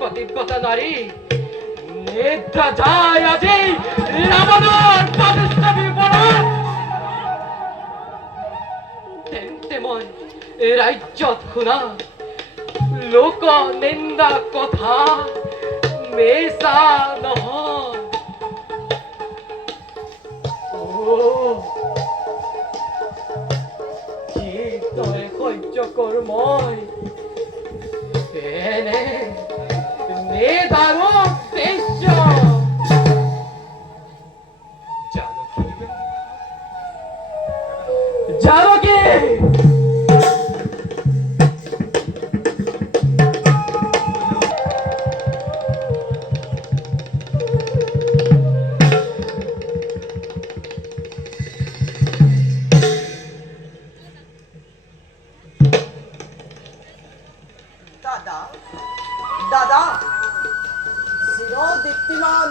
পতিব্রতা নারী নিদ্রা যায় আজি রাবণের প্রতিষ্ঠা বিপরীত তেমন রাজ্যত শুনা লোক নিন্দা কথা মেচা নহয় কি তই সহ্য কৰ মই এনে মেধারো দেশ্য জানকী দাদা দীপ্তিমান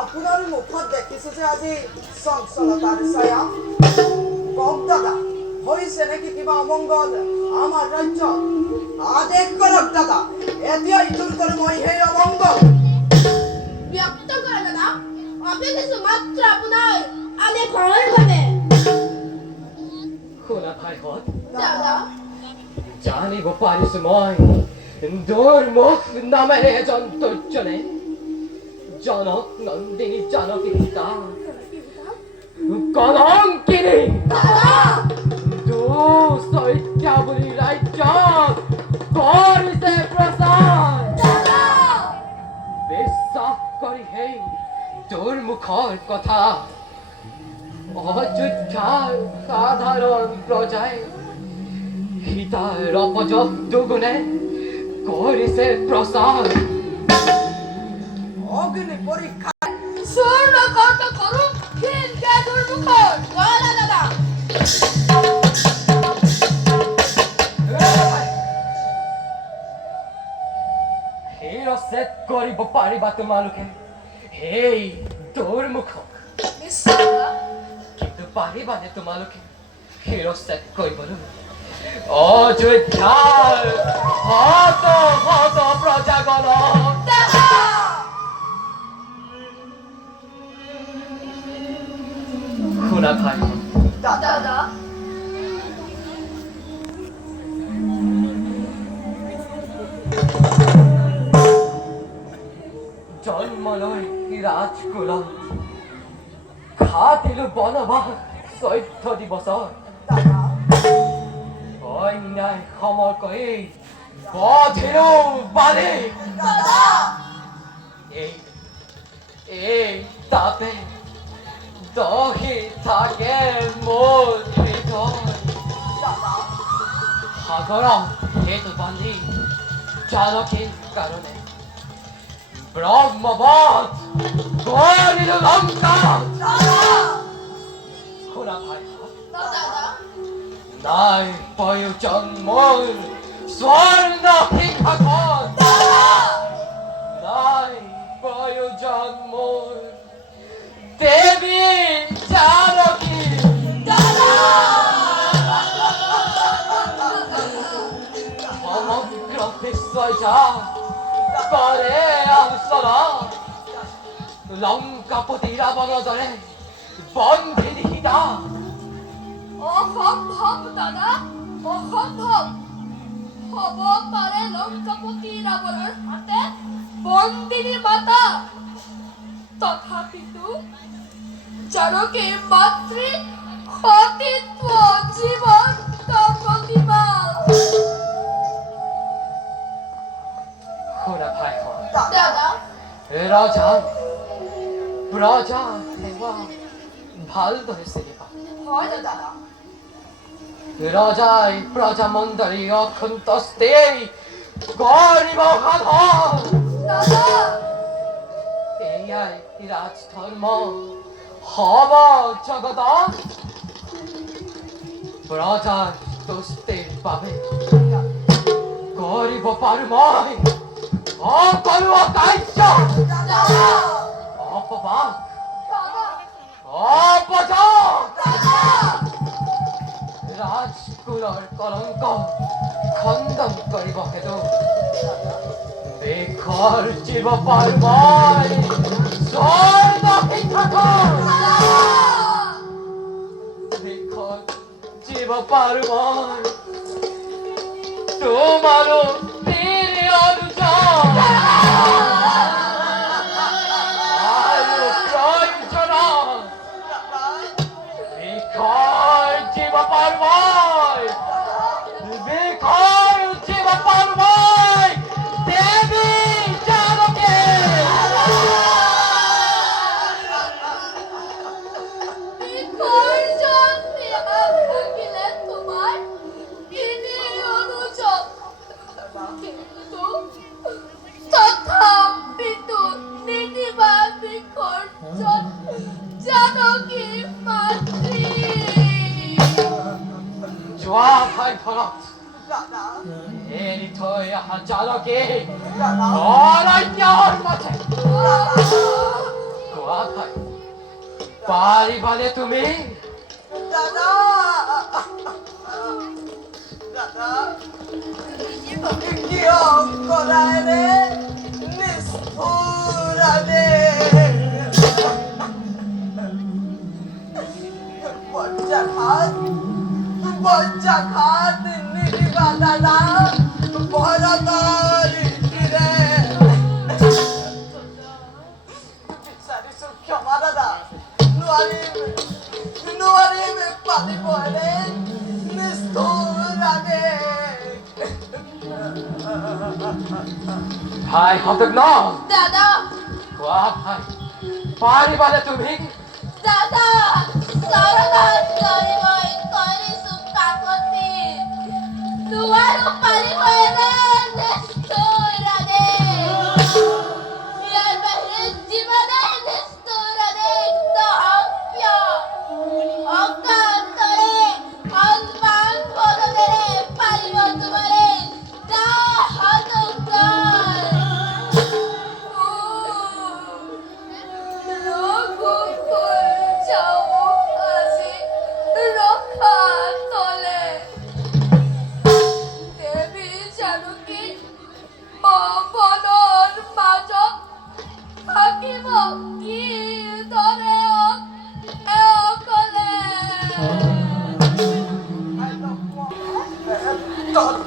আপোনাৰ মুখত দেখিছো যে আজি চঞ্চলতাৰ ছায়া কওক দাদা হৈছে নেকি কিবা অমংগল আমাৰ ৰাজ্যত আদেশ কৰক দাদা এতিয়াই দূৰ কৰিম মই সেই অমংগল ব্যক্ত কৰে দাদা অপেক্ষিছো মাত্ৰ আপোনাৰ আদেশৰ বাবে শুনা ভাইহঁত দাদা জানিব পাৰিছো মই দুৰ্মুখ নামেৰে এজন দৈত্যনে জনক নন্দিনী জানকী সীতা কলংকিনী দুঃচৈত্য বুলি ৰাজ্যত কৰিছে প্ৰচাৰ বিশ্বাস কৰি সেই দুৰ্মুখৰ কথা অযোধ্যাৰ সাধাৰণ প্ৰজাই সীতাৰ অপযশ দুগুণে কৰিছে প্ৰচাৰ অগ্নি পৰীক্ষা স্বৰ্ণ কৰ্ত কৰো হিন্দে দুৰ্মুখৰ জয়লা দাদা শিৰচ্ছেদ কৰিব পাৰিবা তোমালোকে সেই দুৰ্মুখক কিন্তু পাৰিবানে তোমালোকে শিৰচ্ছেদ কৰিবলৈ অযোধ্যাৰ শত শত প্ৰজাগণক শুনা ভাই দাদা জন্ম লৈ ৰাজকুলত খাটিলো বনবাস 14 দিৱসৰ অন্যায় সমৰ কৰি বধিলো বালি এই তাতে দহি থাকে মোৰ হৃদয় সাগৰক সেইটো বান্ধি জানকীর কারণে ব্রহ্মবধ করিল লঙ্কা। খোলা ভাই দাদা নাই প্রয়োজন মোর স্বর্ণ সিংহাসন, নাই প্রয়োজন মোর দেবী জানকী। সমগ্র বিশ্ব যা করে অংশরা লঙ্কাপতি রাবণ দরে বন্ধি লিখিতা। অসম্ভব দাদা, অসম্ভব। হব পাৰে লঙ্কাপতি ৰাৱণৰ হাতে বন্দিনী মাতা, তথাপিতো জানকীৰ মাতৃ সতীত্ব জীৱন্ত প্ৰতিমা। খোলা ভাই দাদা রাজা রাজা দেওয়া ভাল ধরে সেবা হয় দাদা, রাজাই প্রজা মন্ডলী অক্ষন্তস্তে গরিব সাধন। দাদা এয়াই রাজধর্ম হব জগত। প্রজার দোস্তের পাবে গরিব পারময় অকর্ম কার্য দাদা অপবাদ দাদা অপজয় দাদা রাজকুলৰ কলংক খণ্ডন কৰিব হেতু দেশৰ জীৱ পাৰময় স্বৰ্ণ সিংহাসন। দেশৰ জীৱ পাৰময় তোমাৰো প্ৰিয় অনুজন আৰু প্ৰয়োজন। দেশৰ জীৱ পাৰময়, দেশৰ জীৱ পাৰময় দেৱী জানকী। বিসর্জন দেয়া থাকিলে তোমার তিনি অনুযোগ, কিন্তু তথাপিতো নিদিবা বিসর্জন জানকী মাতৃ। যোৱা ভাই ঘৰত দাদা এৰি থৈ অহা জানকী দাদা অৰণ্যৰ মাজে কোৱা ভাই পাৰিবানে তুমি? দাদা দাদা কিয় কৰাই ৰে নিষ্ঠুৰানে বজ্জাঘাত নিদিবা দাদা ভৰতৰ তীৰে। বিচাৰিছো ক্ষমা দাদা, নোৱাৰিম পালিবৰে নিষ্ঠুৰানে। ভাই হতজ্ঞ দাদা কোৱা ভাই পাৰিবানে তুমি? দাদা চৰণত কৰিবই কৰিছো কাকতি, নোৱাৰো পাৰিবৰে নিষ্ঠুৰানে। ইয়াৰ বাহিৰে জীৱনে নিষ্ঠুৰানে নহকিয় অকান্তৰে সন্মান বদনেৰে পাৰিব তোমাৰে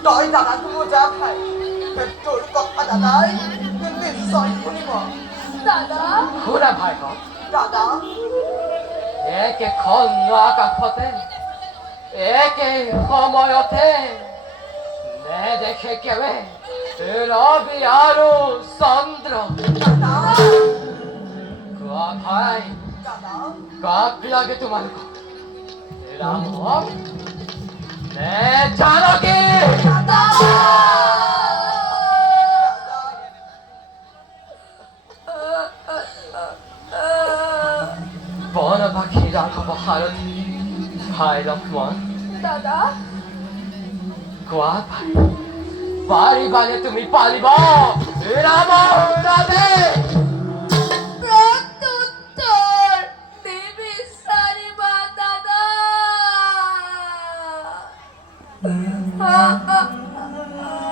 তই দাদাক বুজা ভাই, তোৰ কথা দাদাই নিশ্চয় শুনিব। দাদা শুনা ভাই হত দাদা একেখন আকাশতে একে সময়তে নেদেখে কেৱে ৰবি আৰু চন্দ্ৰ। দাদা কোৱা ভাই দাদা কাক লাগে তোমালোকক, ৰামক নে জানকী? দাদা কোৱা পাৰিবানে তুমি পালিব ৰাম ৰামে প্রত্যুত্তর দেবী সারিবা দাদা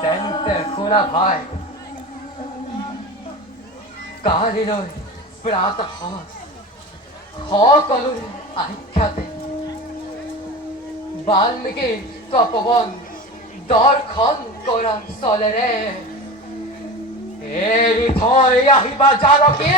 তেন্তে শুনা ভাই কালিলৈ প্ৰাতঃ সকলোৰে আখ্যাতে বাল্মীকি তপবন দৰ্শন কৰা চলেৰে এৰি থৈ আহিবা জানকী